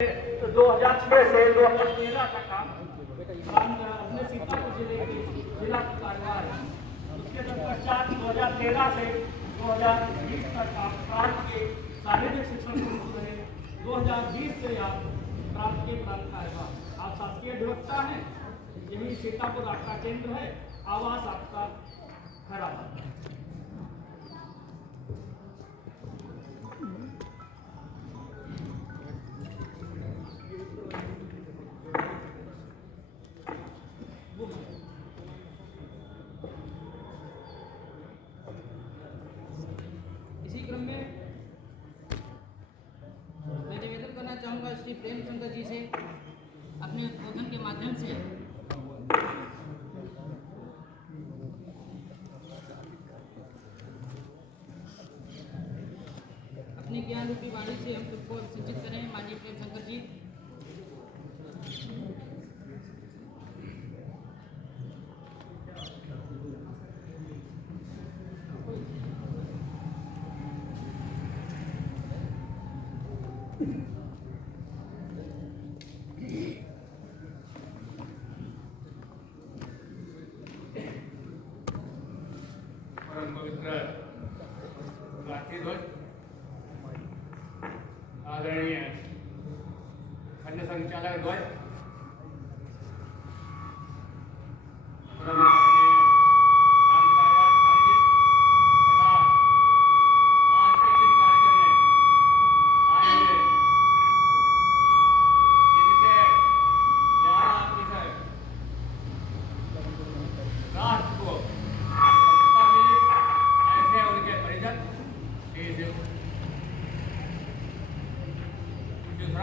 तो 2006 से 2013 तक हमने सीतापुर जिले की जिला कार्यवाह है। उसके तत्पश्चात 2013 से 2020 तक आप प्रांत के शारीरिक शिक्षण गुरु रहे। 2020 से आप प्रांत के प्रांत कार्यवाह, आप शासकीय अधिवक्ता हैं। यही सीतापुर आपका केंद्र है, आवास आपका खैराबाद। इसी क्रम में मैं निवेदन करना चाहूँगा श्री प्रेम शंकर जी से अपने उद्बोधन के माध्यम से अपने ज्ञान रूपी वाणी से हम सबको सिंचित करें। माननीय प्रेम शंकर जी। परम पवित्र राष्ट्रीय ध्वज, आदरणीय खंड संचालक ध्वज,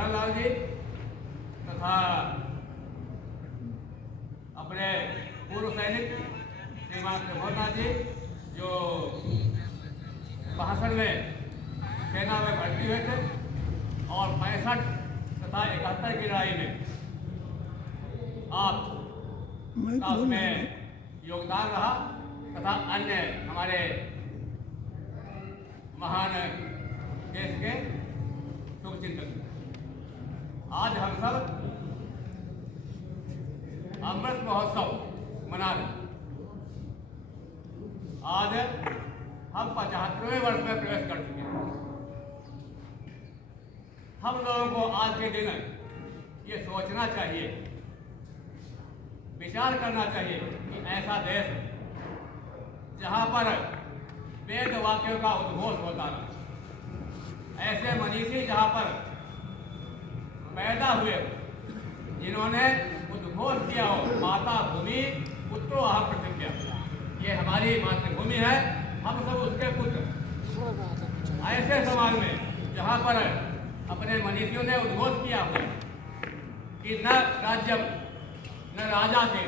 लाल जी तथा अपने पूर्व सैनिक श्रीमान प्रभुनाथ जी जो 62 में सेना में भर्ती हुए थे और 65 तथा 71 की लड़ाई में आपका उसमें योगदान रहा तथा अन्य हमारे महान देश के शुभचिंतक। आज हम सब अमृत महोत्सव मना रहे। आज हम 75वें वर्ष में प्रवेश कर चुके हैं। हम लोगों को आज के दिन ये सोचना चाहिए, विचार करना चाहिए कि ऐसा देश जहां पर वेद वाक्यों का उद्घोष होता है, ऐसे मनीषी जहां पर पैदा हुए, जिन्होंने उद्घोष किया हो माता भूमि पुत्रो अहम प्रतिज्ञा, ये हमारी मातृभूमि है, हम सब उसके पुत्र। ऐसे समाज में जहाँ पर अपने मनीषियों ने उद्घोष किया हुआ कि न राज्यम न राजा से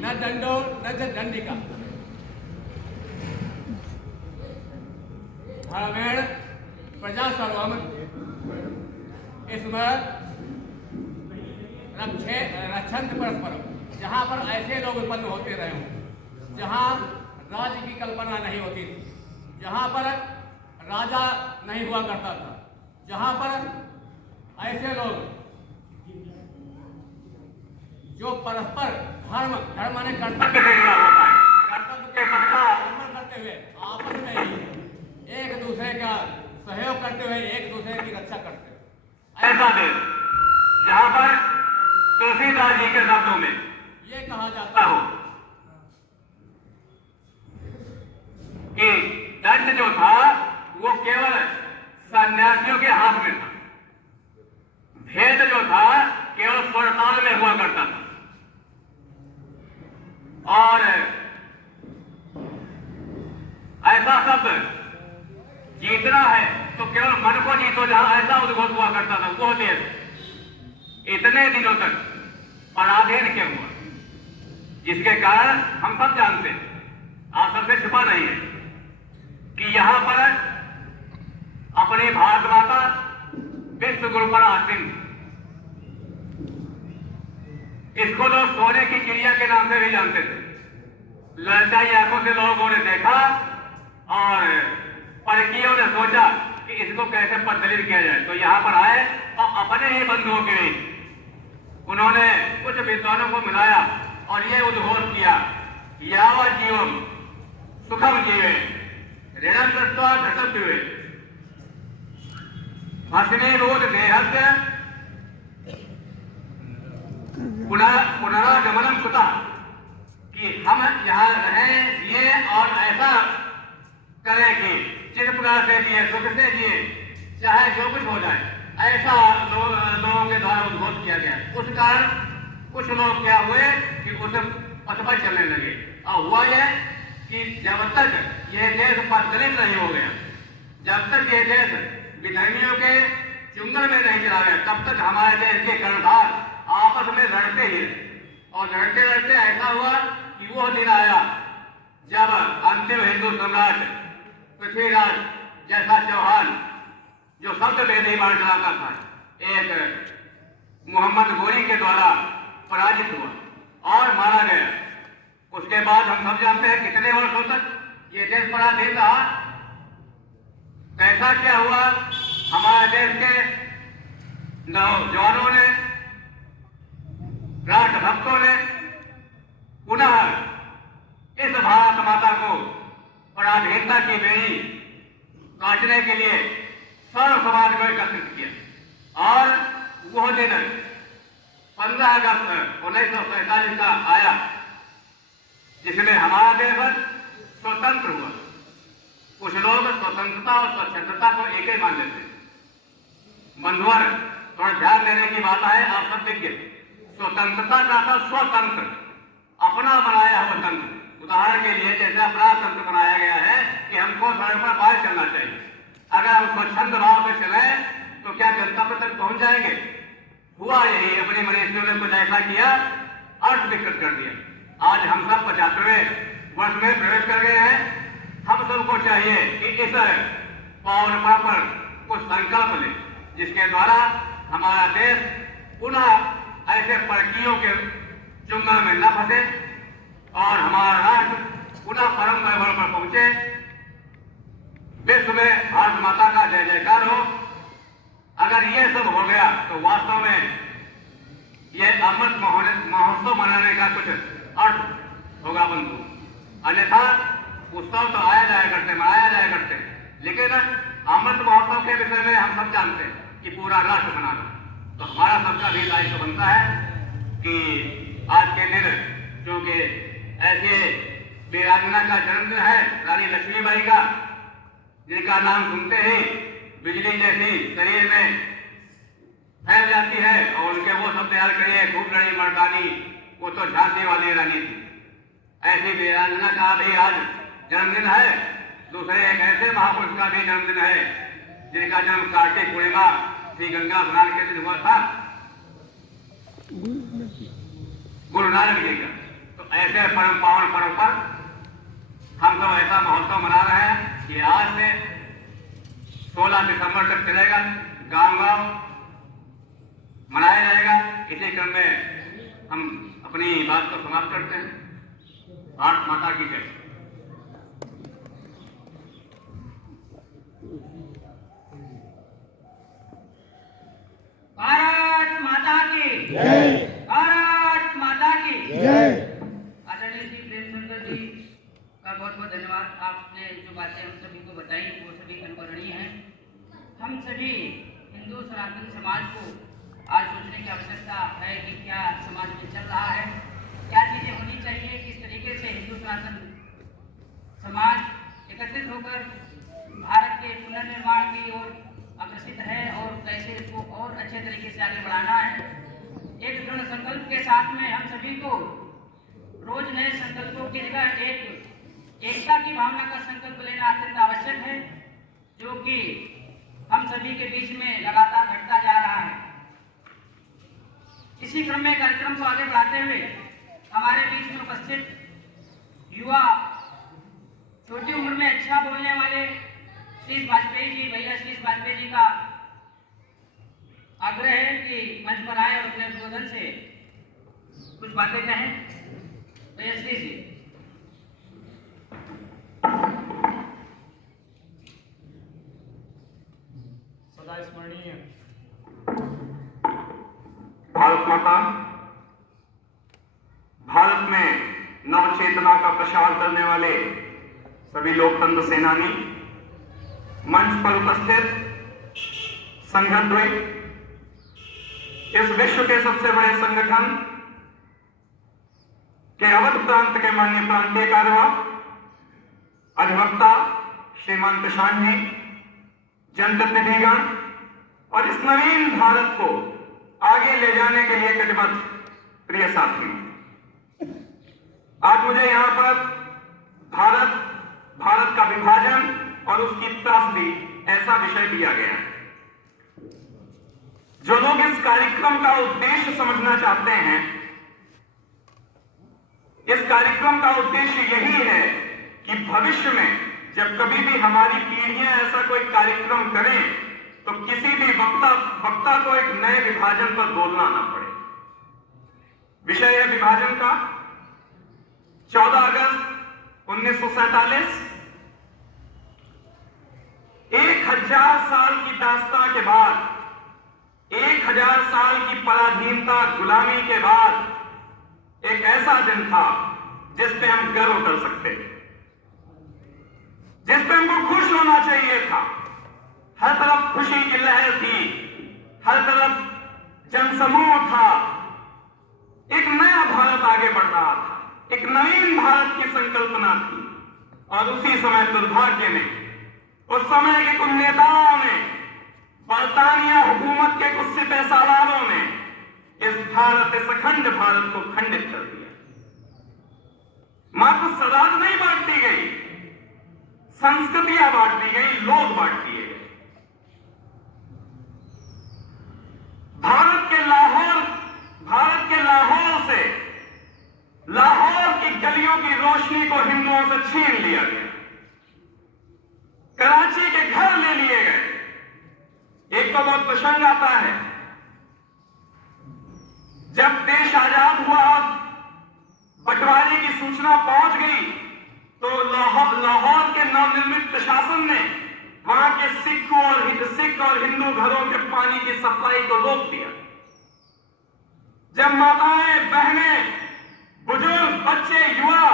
न दंडो न दंडिका, धर्मेण प्रजा सर्वम इसमें रक्षंत परस्परम। जहाँ पर ऐसे लोग उत्पन्न होते रहे हों, जहाँ राज्य की कल्पना नहीं होती थी, जहाँ पर राजा नहीं हुआ करता था, जहाँ पर ऐसे लोग जो परस्पर धर्म माने कर्तव्य से जुड़ा होता है, कर्तव्य के पथ का अवलंबन करते हुए आपस में ही एक दूसरे का सहयोग करते हुए एक दूसरे की रक्षा करते हुए, ऐसा देश जहां पर तुलसीदास जी के शब्दों में ये कहा जाता हो कि दंड जो था वो केवल सन्यासियों के हाथ में था, भेद जो था केवल स्वरताल में हुआ करता था, और ऐसा शब्द जीतना है तो केवल मन को जीतो, जहां ऐसा उद्घोष हुआ करता था वो देश इतने दिनों तक पराधीन क्यों हुआ, जिसके कारण हम सब जानते हैं, आप सबसे छुपा नहीं है कि यहां पर अपनी भारत माता विश्व गुरु पर आसीन, इसको लोग सोने की चिड़िया के नाम से भी जानते थे। ललचाई आंखों से लोगों ने देखा और परकीयों ने सोचा कि इसको कैसे पद्धलित किया जाए। तो यहाँ पर आए और अपने ही बंधुओं के उन्होंने कुछ विद्वानों को मिलाया और ये उद्घोष किया, यावत् जीवम सुखम जीवे ऋणं कृत्वा घटं पिबे भस्मीभूत देहस्य पुनरागमनम कुतः, कि हम यहाँ रहें जिए और ऐसा करें कि जिस प्रकार से जिए सुख से जिए चाहे जो कुछ हो जाए, ऐसा लोगों के द्वारा उद्घोष किया गया। उस कारण कुछ लोग क्या हुए कि उस पथ पर चलने लगे और हुआ यह कि जब तक यह देश पद्धलित नहीं हो गया, जब तक यह देश विधर्मियों के चुंगल में नहीं चला गया, तब तक हमारे देश के कर्णधार आपस में लड़ते ही और लड़ते लड़ते ऐसा हुआ कि वो दिन आया जब अंतिम हिंदू सम्राट पृथ्वीराज जैसा चौहान जो शब्द वेदी बाढ़ चलाता था, एक मोहम्मद गोरी के द्वारा पराजित हुआ और मारा गया। उसके बाद हम सब जानते हैं कितने वर्षों तक ये देश पराधीन रहा। कैसा क्या हुआ, हमारे देश के नौजवानों ने, राष्ट्रभक्तों ने पुनः इस भारत माता को पराधीनता की बेड़ी काटने के लिए सर्व समाज को एकत्रित किया और वह दिन 15 अगस्त 1947 का आया जिसमें हमारा देश स्वतंत्र हुआ। कुछ लोग स्वतंत्रता और स्वच्छंदता को एक ही मान लेते हैं। बंधुवर, थोड़ा ध्यान देने की बात है। आप सब देखिए, स्वतंत्रता का था स्वतंत्र, अपना बनाया हुआ तंत्र। उदाहरण के लिए जैसे अपना तंत्र बनाया गया है कि हमको सड़क पर बाहर चलना चाहिए, अगर हम स्वच्छंद भाव से चले तो क्या गंतव्य तक पहुंच जाएंगे? हुआ यही, अपनी मनीषियों ने कुछ ऐसा किया, अर्थ विकृत कर दिया। आज हम सब 75वें वर्ष में प्रवेश कर गए हैं। हम सबको चाहिए कि इस पावन पर्व पर कुछ संकल्प लें जिसके द्वारा हमारा देश पुनः ऐसे परकीयों के चुंगल में न फंसे और हमारा राष्ट्र पुनः परम वैभव पर पहुंचे। विश्व में भारत माता का जय जयकार हो। अगर ये सब हो गया तो वास्तव में ये अमृत महोत्सव मनाने का कुछ अर्थ होगा बंधु। अन्यथा उत्सव तो आया जाया करते, मनाया जाया करते, लेकिन अमृत महोत्सव के विषय में हम सब जानते हैं कि पूरा राष्ट्र मनाना। तो हमारा सबका भी दायित्व बनता है कि आज के दिन क्योंकि ऐसे वीरांगना का जन्मदिन है, रानी लक्ष्मीबाई का, जिनका नाम सुनते ही बिजली जैसी शरीर में फैल जाती है और उनके वो शब्द याद करिए, खूब लड़ी मर्दानी, वो तो झांसी वाली रानी थी। ऐसी वीरांगना का भी आज जन्मदिन है। दूसरे एक ऐसे महापुरुष का भी जन्मदिन है जिनका जन्म कार्तिक पूर्णिमा श्री गंगा स्नान के दिन हुआ था, गुरु नानक जी का। तो ऐसे परम पावन पर्व पर हम सब ऐसा महोत्सव मना रहे हैं कि आज से 16 दिसंबर तक चलेगा, गांव-गांव मनाया जाएगा। इसी क्रम में हम अपनी बात को समाप्त करते हैं। भारत माता की जय। भारत माता की जय। भारत माता की जय। आदरणीय श्री प्रेमचंद्र जी का बहुत बहुत धन्यवाद। आपने जो बातें हम सभी को बताई वो सभी अनुकरणीय हैं। हम सभी हिंदू सनातन समाज को आज सोचने की आवश्यकता है कि क्या समाज में चल रहा है, क्या चीजें होनी चाहिए, किस तरीके से हिंदू सनातन समाज एकत्रित होकर भारत के पुनर्निर्माण की ओर अग्रसित है और कैसे इसको और अच्छे तरीके से आगे बढ़ाना है। एक दृढ़ संकल्प के साथ में हम सभी को रोज नए संकल्पों की जगह एकता की भावना का संकल्प लेना अत्यंत आवश्यक है, जो कि हम सभी के बीच में लगातार घटता जा रहा है। इसी क्रम में कार्यक्रम को आगे बढ़ाते हुए हमारे बीच में उपस्थित युवा, छोटी उम्र में अच्छा बोलने वाले श्री वाजपेयी जी, भैया श्री वाजपेयी जी का आग्रह है कि मंच पर आए और अपने उद्बोधन से कुछ बातें कहें। भैया श्री जी। माता, भारत में नव चेतना का प्रसार करने वाले सभी लोकतंत्र सेनानी, मंच पर उपस्थित संघद्वय, इस विश्व के सबसे बड़े संगठन के अवध प्रांत के माननीय प्रांतीय कार्यवाह अधिवक्ता श्रीमान प्रशांत जी, जनप्रतिनिधिगण और इस नवीन भारत को आगे ले जाने के लिए कटिबद्ध प्रिय साथी, आज मुझे यहां पर भारत का विभाजन और उसकी त्रासदी ऐसा विषय दिया गया है। जो लोग इस कार्यक्रम का उद्देश्य समझना चाहते हैं, इस कार्यक्रम का उद्देश्य यही है कि भविष्य में जब कभी भी हमारी पीढ़ियां ऐसा कोई कार्यक्रम करें तो किसी भी वक्ता को एक नए विभाजन पर बोलना ना पड़े। विषय है विभाजन का। 14 अगस्त 1947, 1000 साल की दास्तां के बाद, 1000 साल की पराधीनता गुलामी के बाद एक ऐसा दिन था जिस पे हम गर्व कर सकते थे, जिस पे हमको खुश होना चाहिए था। हर तरफ खुशी की लहर थी, हर तरफ जनसमूह था। एक नया भारत आगे बढ़ रहा था, एक नवीन भारत की संकल्पना थी। और उसी समय दुर्भाग्य ने, उस समय के कुछ नेताओं ने, बरतानिया हुकूमत के कुछ सिपह सालारों ने इस अखंड भारत को खंडित कर दिया। मात्र सदात नहीं बांटती गई, संस्कृतियां बांट दी गई, लोग बांट दिए गए। भारत के लाहौर से, लाहौर की गलियों की रोशनी को हिंदुओं से छीन लिया गया। कराची के घर ले लिए गए। एक तो बहुत प्रसंग आता है, जब देश आजाद हुआ, बंटवारे की सूचना पहुंच गई तो लाहौर के नवनिर्मित प्रशासन ने वहां के सिख और हिंदू घरों के पानी की सप्लाई को रोक दिया। जब माताएं, बहनें, बुजुर्ग, बच्चे, युवा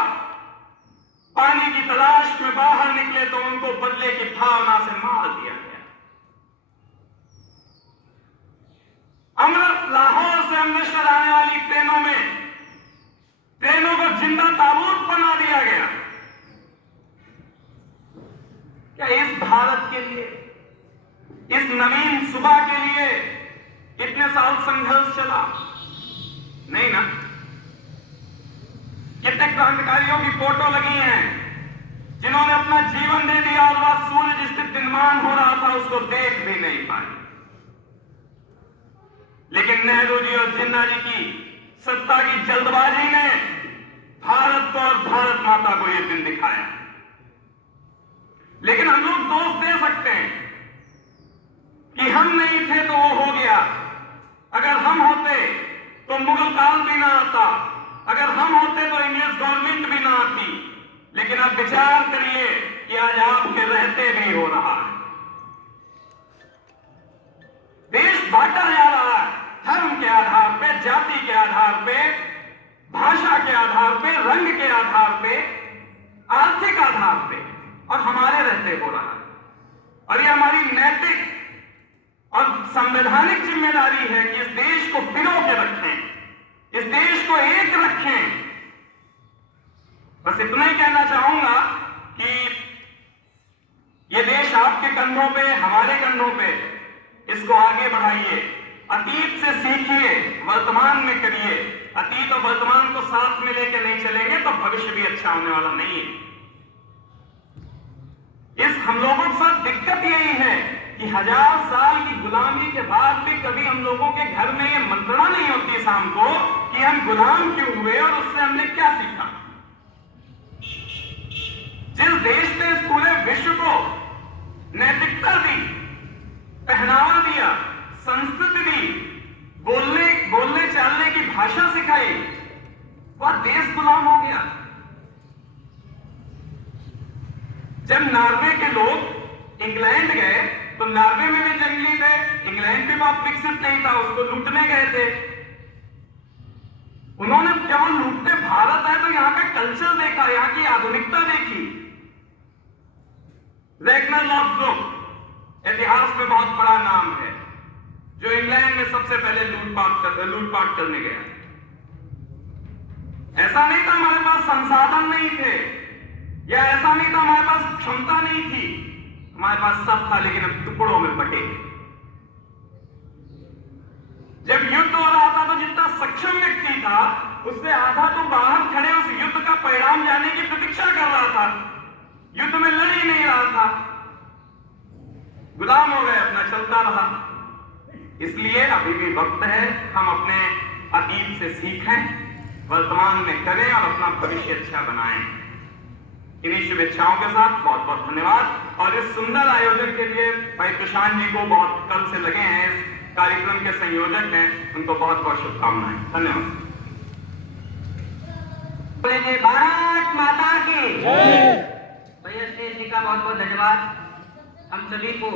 पानी की तलाश में बाहर निकले तो उनको बदले की भावना से मार दिया गया। लाहौर से अमृतसर आने वाली ट्रेनों को जिंदा ताबूत बना दिया गया। क्या इस भारत के लिए, इस नवीन सुबह के लिए इतने साल संघर्ष चला? नहीं ना। कितने क्रांतिकारियों की फोटो लगी हैं जिन्होंने अपना जीवन दे दिया और वह सूर्य जिस पे दिनमान हो रहा था उसको देख भी नहीं पाए। लेकिन नेहरू जी और जिन्ना जी की सत्ता की जल्दबाजी ने भारत को और भारत माता को यह दिन दिखाया। लेकिन हम लोग दोष दे सकते हैं कि हम नहीं थे तो वो हो गया। अगर हम होते तो मुगल काल भी ना आता, अगर हम होते तो इंग्लिश गवर्नमेंट भी ना आती। लेकिन अब विचार करिए कि आज आपके रहते भी हो रहा है। देश बांटा जा रहा है धर्म के आधार पे, जाति के आधार पे, भाषा के आधार पे, रंग के आधार पे, आर्थिक आधार पे, और हमारे रहते हो रहा है। और ये हमारी नैतिक और संवैधानिक जिम्मेदारी है कि इस देश को पिरो के रखें, इस देश को एक रखें। बस इतना ही कहना चाहूंगा कि ये देश आपके कंधों पे, हमारे कंधों पे, इसको आगे बढ़ाइए। अतीत से सीखिए, वर्तमान में करिए। अतीत और वर्तमान को साथ में लेकर नहीं चलेंगे तो भविष्य भी अच्छा होने वाला नहीं है। इस हम लोगों के साथ दिक्कत यही है कि 1000 साल की गुलामी के बाद भी कभी हम लोगों के घर में ये मंत्रणा नहीं होती शाम को कि हम गुलाम क्यों हुए और उससे हमने क्या सीखा। जिस देश ने इस पूरे विश्व को नैतिकता दी, पहनावा दिया, संस्कृति दी, बोलने चालने की भाषा सिखाई, वह देश गुलाम हो गया। जब नॉर्वे के लोग इंग्लैंड गए तो नॉर्वे में भी जंगली थे, इंग्लैंड भी बहुत विकसित नहीं था, उसको लूटने गए थे। उन्होंने केवल लूटते भारत है तो यहाँ का कल्चर देखा, यहाँ की आधुनिकता देखी। वैगनर लॉथब्रोक इतिहास में बहुत बड़ा नाम है, जो इंग्लैंड में सबसे पहले लूटपाट करने गया। ऐसा नहीं था हमारे पास संसाधन नहीं थे, या ऐसा नहीं था हमारे पास क्षमता नहीं थी, हमारे पास सब था, लेकिन अब टुकड़ों में बटे। जब युद्ध हो रहा था तो जितना सक्षम व्यक्ति था उससे आधा तो बाहर खड़े उस युद्ध का परिणाम जानने की प्रतीक्षा कर रहा था, युद्ध में लड़ ही नहीं रहा था, गुलाम हो गए, अपना चलता रहा। इसलिए अभी भी वक्त है हम अपने अतीत से सीखें, वर्तमान में करें और अपना भविष्य अच्छा बनाएं। इन्हीं शुभेच्छाओं के साथ बहुत बहुत धन्यवाद। और इस सुंदर आयोजन के लिए भाई तुषार जी को बहुत कल से लगे हैं, इस कार्यक्रम के संयोजक हैं, उनको बहुत बहुत शुभकामनाएं। धन्यवाद। भारत माता की भैया श्री जी का बहुत बहुत धन्यवाद। हम सभी को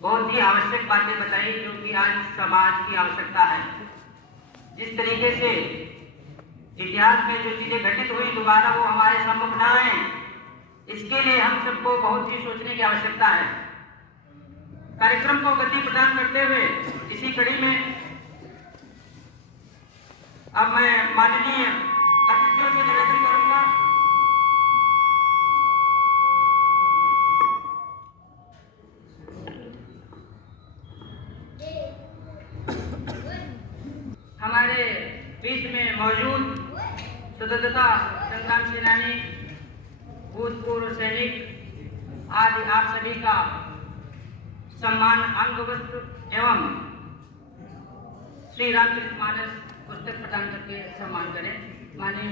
बहुत ही आवश्यक बातें बताई जो कि आज समाज की आवश्यकता है। जिस तरीके से इतिहास में जो चीजें घटित हुई दोबारा वो हमारे सम्मुख न आए, इसके लिए हम सबको बहुत ही सोचने की आवश्यकता है। कार्यक्रम को गति प्रदान करते हुए इसी कड़ी में अब मैं माननीय अतिथियों से निवेदन करूंगा। हमारे बीच में मौजूद स्वतंत्रता संग्राम सेनानी, भूतपूर्व सैनिक आदि आप सभी का सम्मान अंग वस्त्र एवं श्री रामचरितमानस पुस्तक प्रदान करके सम्मान करें। माननीय